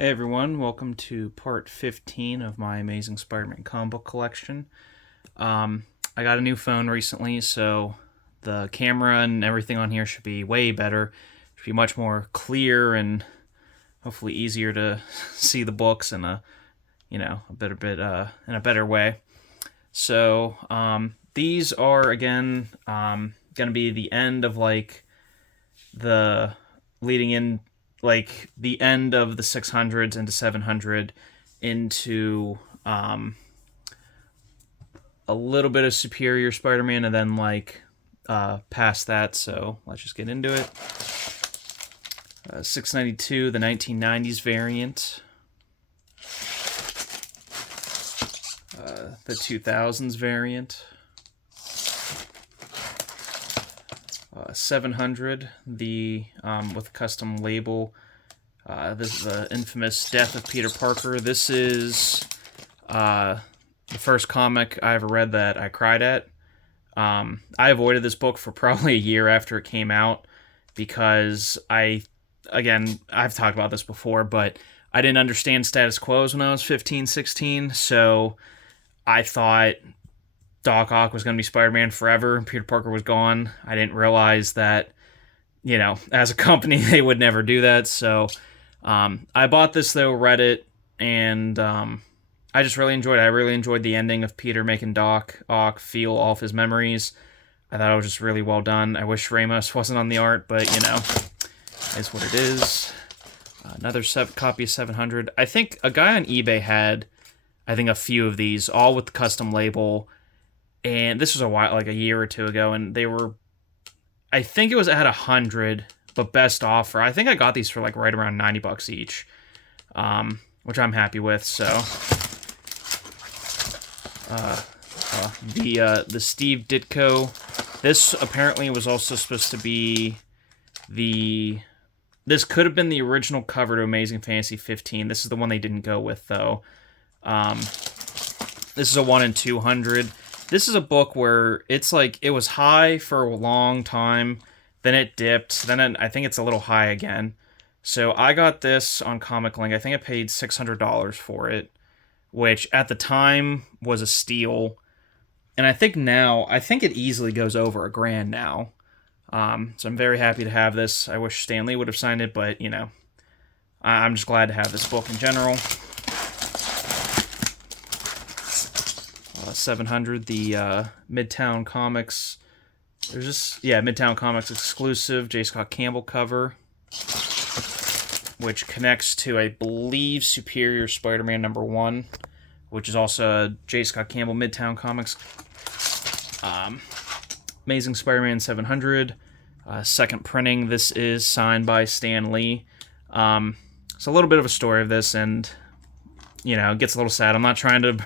Hey everyone, welcome to part 15 of my Amazing Spider-Man comic book collection. I got a new phone recently, so the camera and everything on here should be way better. Should be much more clear and hopefully easier to see the books in in a better way. So these are again going to be the end of the leading in the end of the 600s into 700 into a little bit of Superior Spider-Man and then past that. So let's just get into it. 692, the 1990s variant. The 2000s variant. 700, the with a custom label. This is the infamous Death of Peter Parker. This is the first comic I ever read that I cried at. I avoided this book for probably a year after it came out because I've talked about this before, but I didn't understand status quos when I was 15, 16, so I thought Doc Ock was going to be Spider-Man forever and Peter Parker was gone. I didn't realize that, as a company, they would never do that. So I bought this, though, read it, and I just really enjoyed it. I really enjoyed the ending of Peter making Doc Ock feel all of his memories. I thought it was just really well done. I wish Ramos wasn't on the art, but, it's what it is. Another copy of 700. I think a guy on eBay had, a few of these, all with the custom label. And this was a year or two ago, and they were, I think it was at 100, but best offer. I think I got these for right around $90 each, which I'm happy with. So, the Steve Ditko. This apparently was also supposed to be this could have been the original cover to Amazing Fantasy 15. This is the one they didn't go with, though. This is a 1 in 200. This is a book where it's it was high for a long time, then it dipped, then I think it's a little high again. So I got this on Comic Link. I think I paid $600 for it, which at the time was a steal. And I think it easily goes over $1,000 now. So I'm very happy to have this. I wish Stan Lee would have signed it, but, I'm just glad to have this book in general. 700, the Midtown Comics. Midtown Comics exclusive J. Scott Campbell cover, which connects to, I believe, Superior Spider-Man #1, which is also a J. Scott Campbell Midtown Comics. Amazing Spider-Man 700, second printing. This is signed by Stan Lee. It's a little bit of a story of this, and it gets a little sad. I'm not trying to,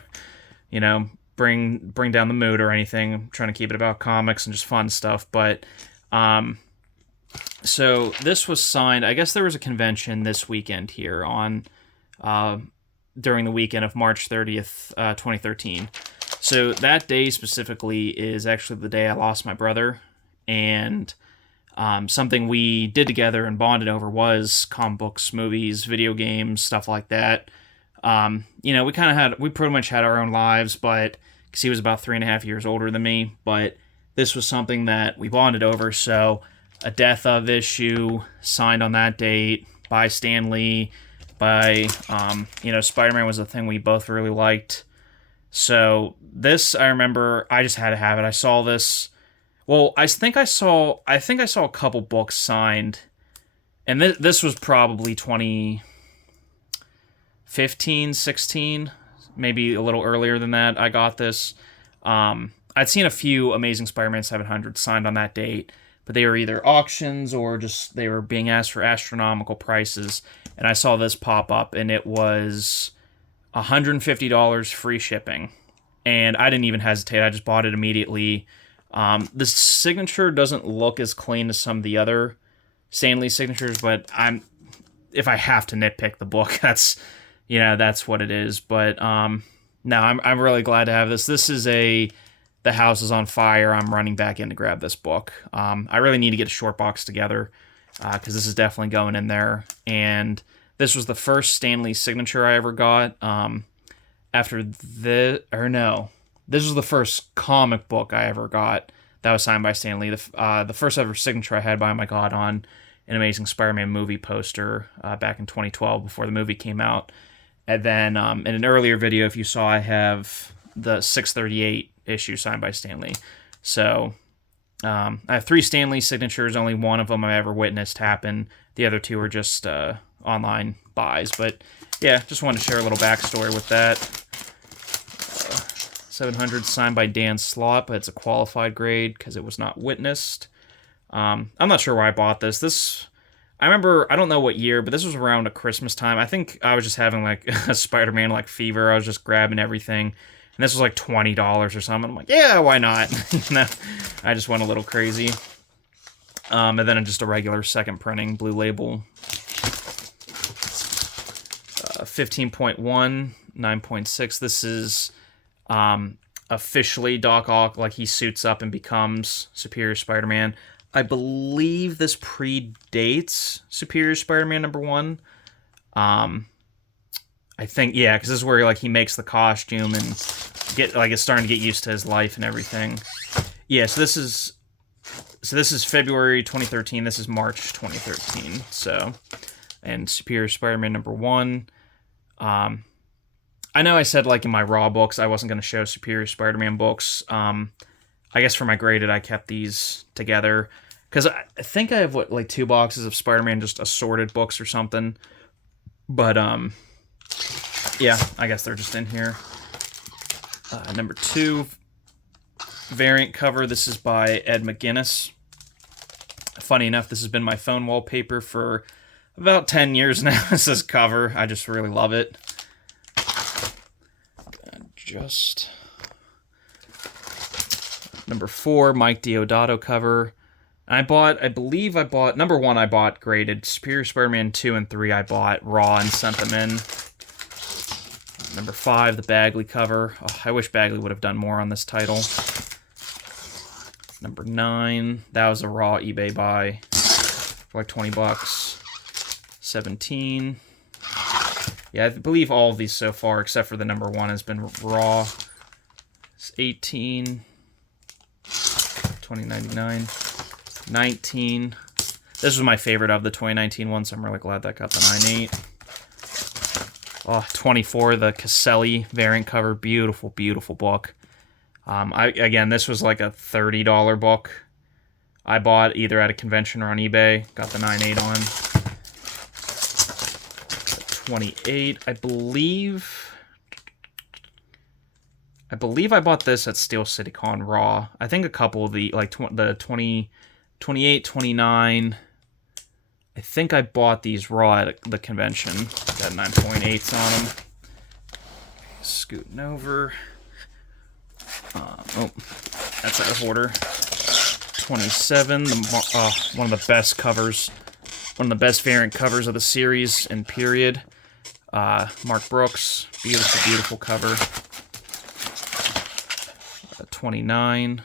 bring down the mood or anything. I'm trying to keep it about comics and just fun stuff. But so this was signed. I guess there was a convention this weekend here on during the weekend of March 30th, 2013. So that day specifically is actually the day I lost my brother, and something we did together and bonded over was comic books, movies, video games, stuff like that. We pretty much had our own lives, but because he was about 3.5 years older than me, but this was something that we bonded over. So a Death of issue signed on that date by Stan Lee, by, Spider-Man was a thing we both really liked. So this, I remember, I just had to have it. I saw this. Well, I think I saw a couple books signed, and this was probably 2015, 16, maybe a little earlier than that. I got this. I'd seen a few Amazing Spider-Man 700 signed on that date, but they were either auctions or just they were being asked for astronomical prices. And I saw this pop up, and it was $150 free shipping. And I didn't even hesitate. I just bought it immediately. The signature doesn't look as clean as some of the other Stan Lee signatures, but if I have to nitpick the book, that's what it is. But no, I'm really glad to have this. This is the house is on fire. I'm running back in to grab this book. I really need to get a short box together because this is definitely going in there. And This was the first Stan Lee signature I ever got. This was the first comic book I ever got that was signed by Stan Lee. The first ever signature I had by him, I got on an Amazing Spider-Man movie poster back in 2012 before the movie came out. And then in an earlier video, if you saw, I have the 638 issue signed by Stan Lee. So I have 3 Stan Lee signatures. Only one of them I ever witnessed happen. The other 2 are just online buys. But yeah, just wanted to share a little backstory with that. 700 signed by Dan Slott, but it's a qualified grade because it was not witnessed. I'm not sure where I bought this. I remember, I don't know what year, but this was around a Christmas time. I think I was just having like a Spider-Man like fever. I was just grabbing everything. And this was like $20 or something. I'm like, yeah, why not? I just went a little crazy. And then just a regular second printing blue label. 15.1, 9.6. This is officially Doc Ock, like he suits up and becomes Superior Spider-Man. I believe this predates Superior Spider-Man #1. I think, yeah, because this is where like he makes the costume and is starting to get used to his life and everything. Yeah, so this is February 2013. This is March 2013. So, and Superior Spider-Man #1. I know I said like in my Raw books I wasn't going to show Superior Spider-Man books. I guess for my graded I kept these together because I think I have like 2 boxes of Spider-Man just assorted books or something. But yeah, I guess they're just in here. Number 2 variant cover. This is by Ed McGuinness. Funny enough, this has been my phone wallpaper for about 10 years now. This cover, I just really love it. Just number 4, Mike Deodato cover. I believe I bought number 1. I bought graded. Superior Spider-Man 2 and 3 I bought raw and sent them in. Number 5, the Bagley cover. Oh, I wish Bagley would have done more on this title. Number 9, that was a raw eBay buy for like $20. 17. Yeah, I believe all of these so far, except for the number 1, has been raw. It's 18. 20.99. 19. This was my favorite of the 2019 ones, so I'm really glad that got the 9.8. Oh, 24, the Caselli variant cover. Beautiful, beautiful book. Again, this was like a $30 book. I bought either at a convention or on eBay. Got the 9.8 on. 28, I believe I bought this at Steel City Con raw. I think a couple of the, like, the 20, 28, 29, I think I bought these raw at the convention. Got 9.8s on them. Scooting over. Oh, that's out of order. 27, one of the best covers. One of the best variant covers of the series and period. Mark Brooks, beautiful, beautiful cover. 29.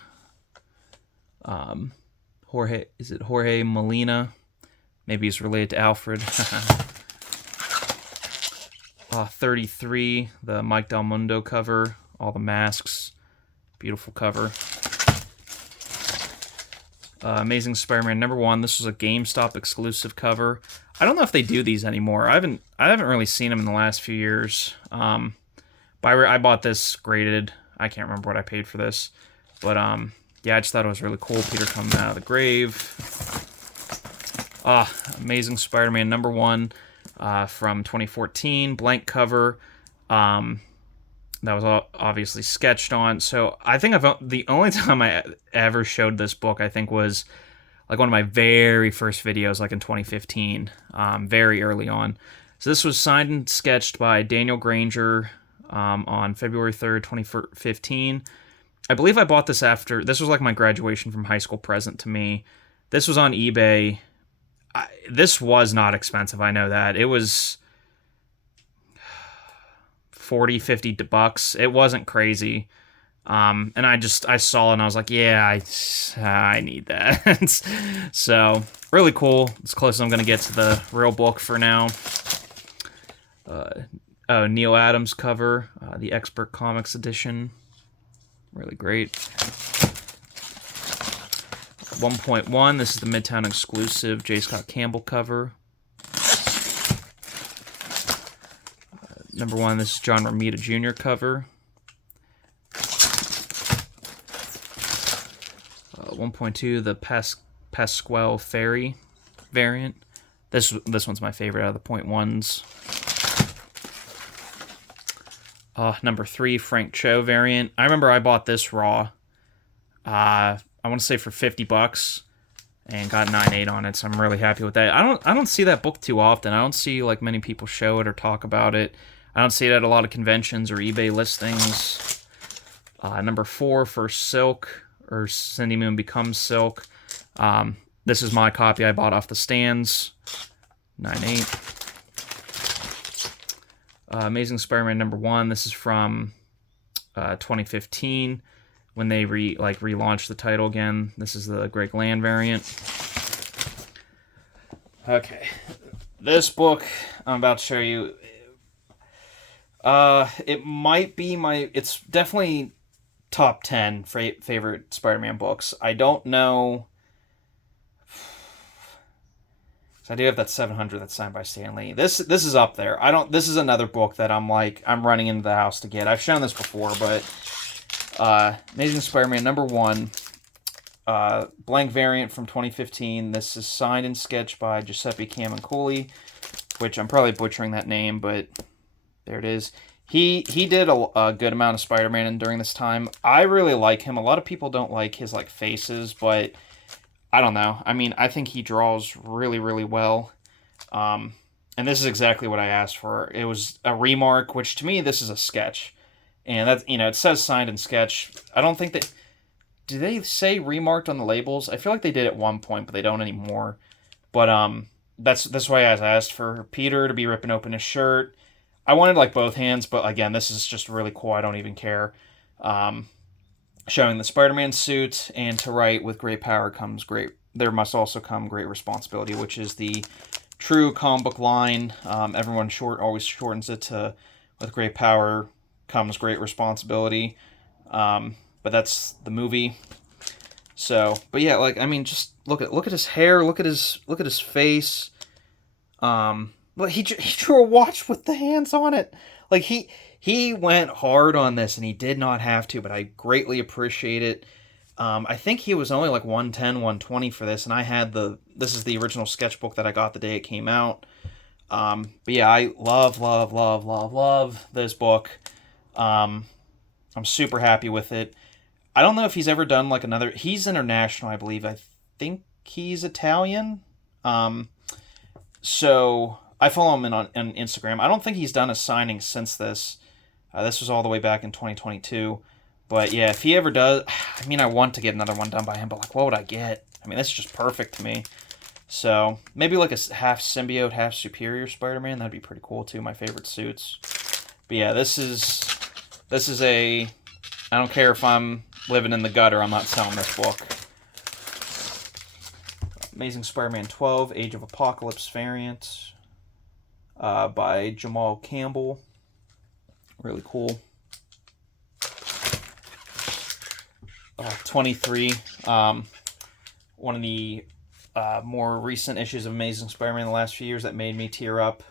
Jorge Molina? Maybe he's related to Alfred. 33, the Mike Del Mundo cover. All the masks. Beautiful cover. Amazing Spider-Man #1. This was a GameStop exclusive cover. I don't know if they do these anymore. I haven't really seen them in the last few years. But I bought this graded. I can't remember what I paid for this, but yeah, I just thought it was really cool. Peter coming out of the grave. Amazing Spider-Man #1 from 2014, blank cover. That was obviously sketched on. So I think the only time I ever showed this book, I think, was like one of my very first videos, like in 2015, very early on. So this was signed and sketched by Daniel Granger on February 3rd, 2015. I believe I bought this after. This was like my graduation from high school present to me. This was on eBay. This was not expensive. I know that. It was $40-50. It wasn't crazy. And I saw it and I was like, yeah, I need that. So, really cool. As close as I'm going to get to the real book for now. Oh, Neil Adams cover, the Expert Comics edition. Really great. 1.1, this is the Midtown exclusive J. Scott Campbell cover. Number 1, this is John Romita Jr. cover. 1.2, the Pasquale Ferry variant. This one's my favorite out of the .1s. Number 3, Frank Cho variant. I remember I bought this raw. I want to say for $50, and got 9.8 on it. So I'm really happy with that. I don't see that book too often. I don't see like many people show it or talk about it. I don't see it at a lot of conventions or eBay listings. Number 4, for Silk, or Cindy Moon Becomes Silk. This is my copy I bought off the stands. 9.8. Amazing Spider-Man number 1. This is from 2015 when they relaunched the title again. This is the Greg Land variant. Okay, this book I'm about to show you. It might be it's definitely top 10 favorite Spider-Man books. I don't know. I do have that 700 that's signed by Stan Lee. This is up there. This is another book that I'm running into the house to get. I've shown this before, but Amazing Spider-Man number 1, blank variant from 2015. This is signed and sketched by Giuseppe Camuncoli, which I'm probably butchering that name, but there it is. He did a good amount of Spider-Man during this time. I really like him. A lot of people don't like his faces, but I don't know. I mean, I think he draws really, really well. And this is exactly what I asked for. It was a remark, which to me, this is a sketch. And that's, it says signed and sketch. I don't think that... Do they say remarked on the labels? I feel like they did at one point, but they don't anymore. But that's why I asked for Peter to be ripping open his shirt. I wanted both hands, but again, this is just really cool. I don't even care. Showing the Spider-Man suit, and to write, with great power comes there must also come great responsibility, which is the true comic book line. Everyone always shortens it to, with great power comes great responsibility. But that's the movie. So, but yeah, just look at his hair, look at his face. But he drew a watch with the hands on it. He went hard on this, and he did not have to, but I greatly appreciate it. I think he was only 110, 120 for this, and I had this is the original sketchbook that I got the day it came out. But yeah, I love this book. I'm super happy with it. I don't know if he's ever done another... He's international, I believe. I think he's Italian. So I follow him on Instagram. I don't think he's done a signing since this. This was all the way back in 2022. But yeah, if he ever does... I mean, I want to get another one done by him, but what would I get? I mean, that's just perfect to me. So maybe a half symbiote, half superior Spider-Man. That'd be pretty cool too. My favorite suits. But yeah, this is a... I don't care if I'm living in the gutter. I'm not selling this book. Amazing Spider-Man 12, Age of Apocalypse variant. By Jamal Campbell. Really cool. 23. One of the more recent issues of Amazing Spider-Man in the last few years that made me tear up.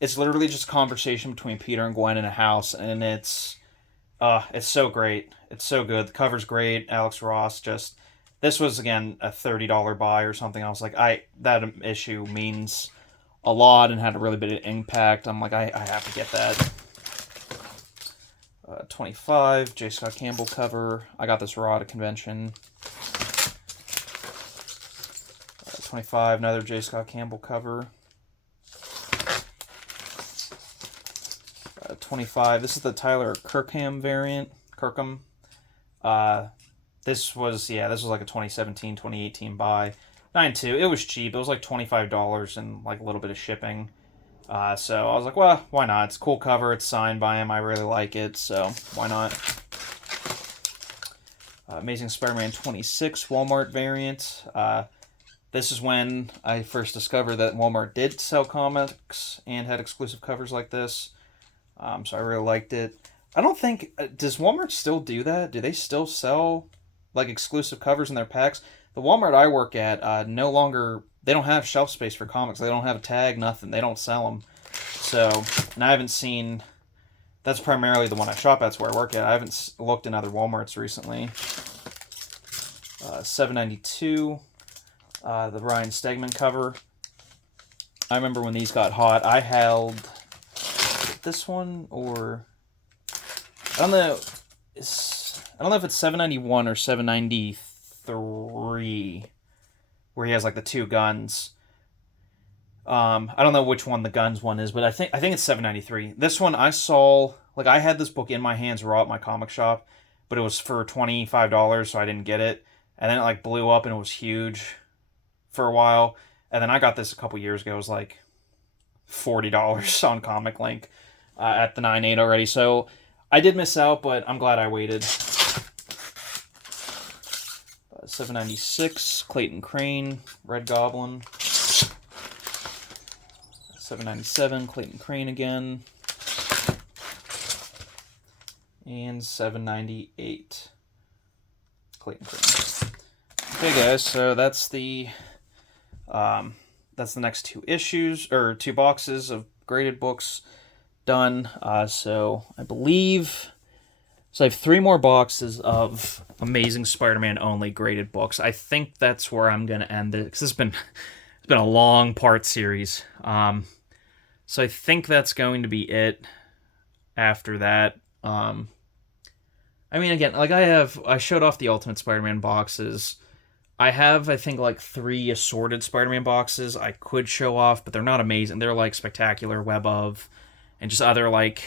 It's literally just a conversation between Peter and Gwen in a house, and it's so great. It's so good. The cover's great. Alex Ross this was again a $30 buy or something. I was that issue means a lot and had a really big impact. I'm I have to get that. 25, J. Scott Campbell cover. I got this raw at a convention. 25, another J. Scott Campbell cover. 25, this is the Tyler Kirkham variant. Kirkham. This was a 2017, 2018 buy. 9.2. It was cheap. It was $25 and a little bit of shipping. So I was well, why not? It's a cool cover. It's signed by him. I really like it, so why not? Amazing Spider-Man 26 Walmart variant. This is when I first discovered that Walmart did sell comics and had exclusive covers like this. So I really liked it. I don't think does Walmart still do that? Do they still sell like exclusive covers in their packs? The Walmart I work at no longer. They don't have shelf space for comics. They don't have a tag, nothing. They don't sell them. So, and I haven't seen. That's primarily the one I shop at. It's where I work at. I haven't looked in other WalMarts recently. $7.92. The Ryan Stegman cover. I remember when these got hot. I held this one or I don't know. I don't know if it's $7.91 or $7.93, where he has like the two guns. I don't know which one the guns one is, but I think it's $7.93. This one I saw, like I had this book in my hands raw at my comic shop, but it was for $25, so I didn't get it. And then it like blew up and it was huge for a while. And then I got this a couple years ago. It was like $40 on Comic Link at the 9.8 already. So I did miss out, but I'm glad I waited. $7.96, Clayton Crane, Red Goblin. $7.97, Clayton Crane again. And $7.98, Clayton Crane. Okay, guys, so that's the next two issues, or two boxes of graded books done. So I believe, so I have three more boxes of Amazing Spider-Man only graded books. I think that's where I'm going to end it, because it's been a long part series. So I think that's going to be it after that. I mean, again, like I showed off the Ultimate Spider-Man boxes. I have, I think, like 3 assorted Spider-Man boxes I could show off, but they're not amazing. They're like Spectacular, Web of, and just other like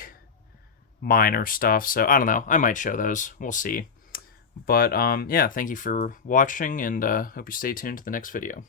minor stuff. So I don't know. I might show those. We'll see. But yeah, thank you for watching, and hope you stay tuned to the next video.